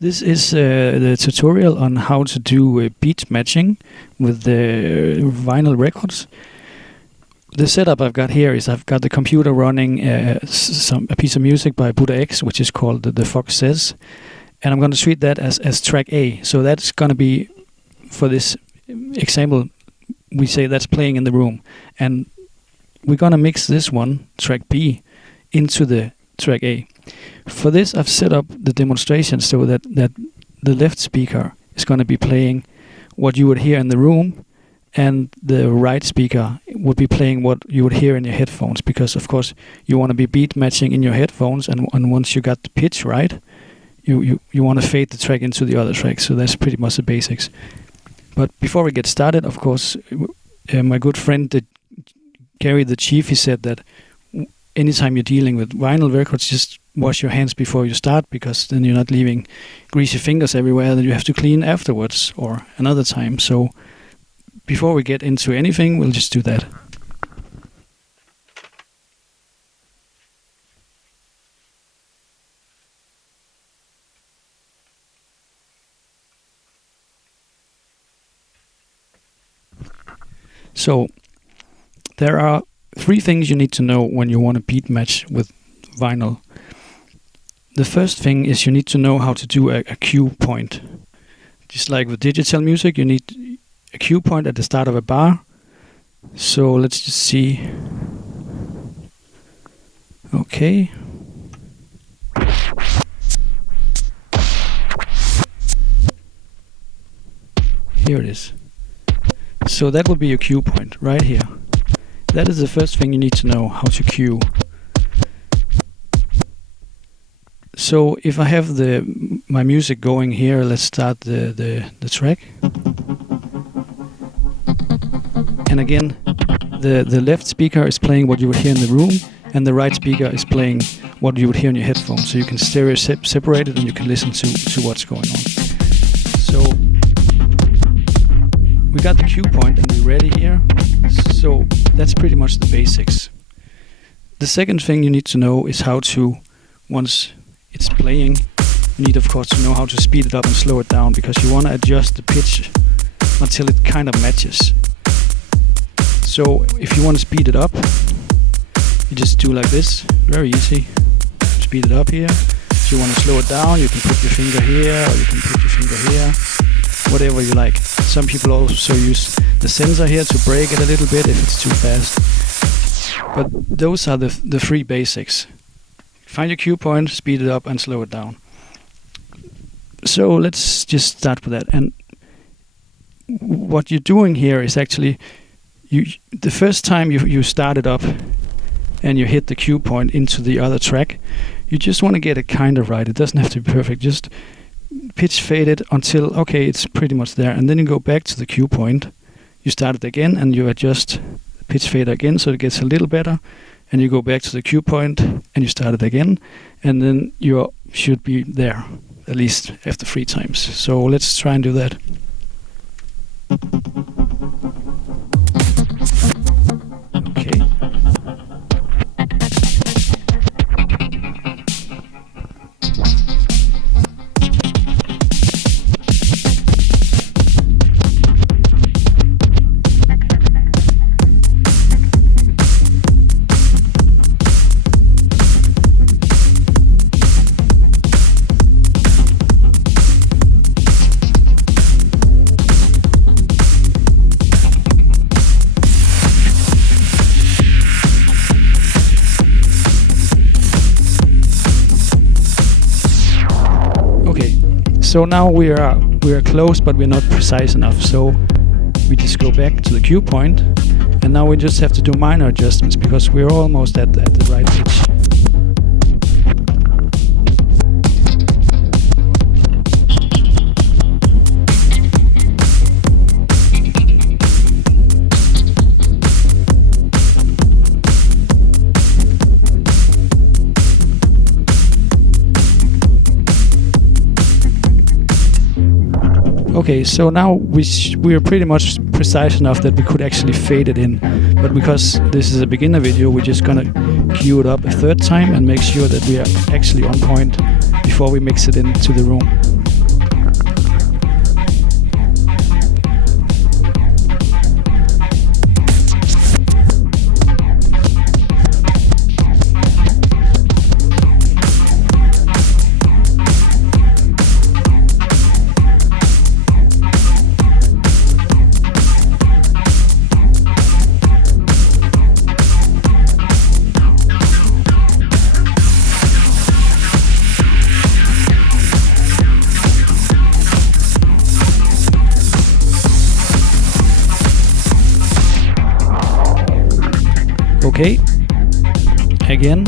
This is the tutorial on how to do beat matching with the vinyl records. The setup I've got here is I've got the computer running a piece of music by buddax, which is called The Fox Says, and I'm going to treat that as track A. So that's going to be, for this example, we say that's playing in the room, and we're going to mix this one, track B, into the track A. For this, I've set up the demonstration so that the left speaker is going to be playing what you would hear in the room, and the right speaker would be playing what you would hear in your headphones, because of course you want to be beat matching in your headphones, and once you got the pitch right, you want to fade the track into the other track. So that's pretty much the basics. But before we get started, of course, my good friend Gary the Chief, he said that anytime you're dealing with vinyl records, just wash your hands before you start, because then you're not leaving greasy fingers everywhere that you have to clean afterwards or another time. So before we get into anything, we'll just do that. So there are 3 things you need to know when you want to beat match with vinyl. The first thing is you need to know how to do a cue point. Just like with digital music, you need a cue point at the start of a bar. So let's just see. Okay. Here it is. So that would be your cue point right here. That is the first thing you need to know, how to cue. So if I have my music going here, let's start the track. And again, the left speaker is playing what you would hear in the room, and the right speaker is playing what you would hear in your headphones. So you can stereo separate it, and you can listen to what's going on. So we got the cue point and we're ready here. So that's pretty much the basics. The second thing you need to know is how to, once it's playing, you need of course to know how to speed it up and slow it down, because you want to adjust the pitch until it kind of matches. So if you want to speed it up, you just do like this, very easy. Speed it up here. If you want to slow it down, you can put your finger here, or you can put your finger here, whatever you like. Some people also use the sensor here to break it a little bit if it's too fast. But those are the 3 basics. Find your cue point, speed it up, and slow it down. So let's just start with that. And what you're doing here is actually, the first time you start it up and you hit the cue point into the other track, you just want to get it kind of right. It doesn't have to be perfect. Just pitch fade it until, okay, it's pretty much there. And then you go back to the cue point. You start it again and you adjust pitch fade again so it gets a little better. And you go back to the cue point and you start it again. And then you should be there, at least after 3 times. So let's try and do that. Okay. So now we are close, but we're not precise enough. So we just go back to the cue point, and now we just have to do minor adjustments because we're almost at the right pitch. Okay, so now we are pretty much precise enough that we could actually fade it in. But because this is a beginner video, we're just gonna cue it up a third time and make sure that we are actually on point before we mix it into the room. Okay, again.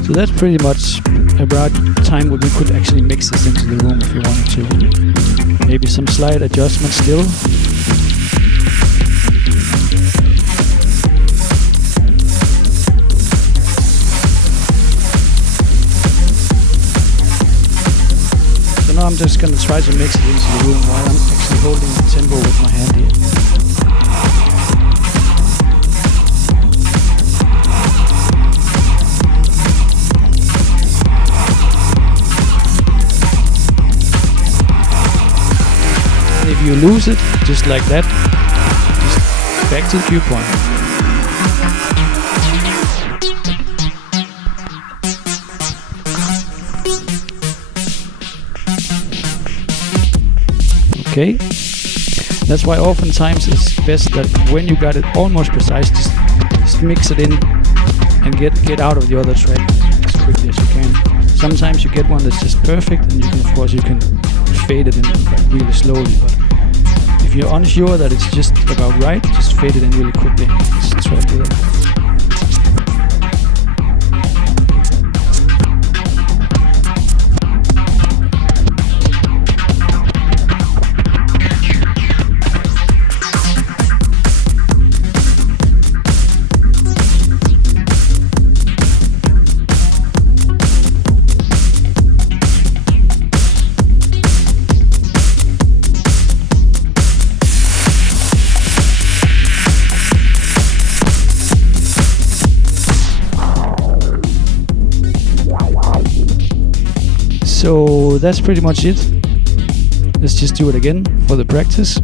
So that's pretty much about time where we could actually mix this into the room if you wanted to. Maybe some slight adjustments still. So now I'm just gonna try to mix it into the room while I'm actually holding the tempo with my hand here. If you lose it, just like that, just back to the cue point. Okay, that's why oftentimes it's best that when you got it almost precise, just mix it in and get out of the other track as quickly as you can. Sometimes you get one that's just perfect, and you can, of course, you can fade it in really slowly. But if you're unsure that it's just about right, just fade it in really quickly. Just try to do that. So that's pretty much it. Let's just do it again for the practice.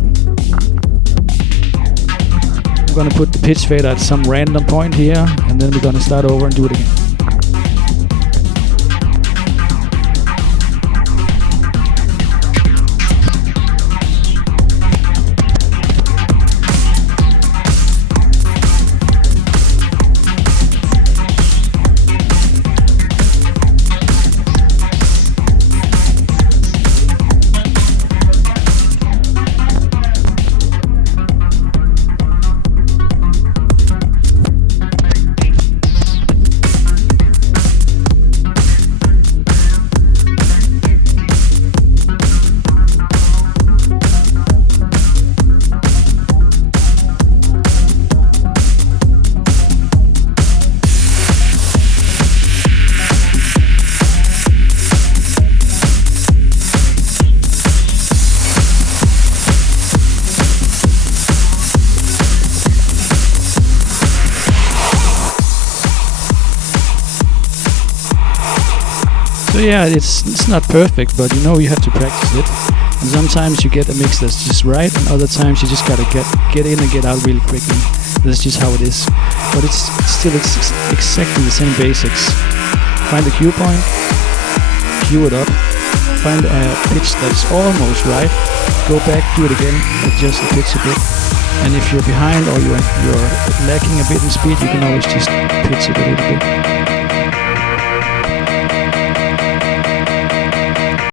I'm gonna put the pitch fader at some random point here, and then we're gonna start over and do it again. So yeah, it's not perfect, but you know you have to practice it. And sometimes you get a mix that's just right, and other times you just gotta get in and get out really quickly. That's just how it is. But it's still exactly the same basics. Find the cue point, cue it up, find a pitch that's almost right, go back, do it again, adjust the pitch a bit. And if you're behind or you're lacking a bit in speed, you can always just pitch it a little bit.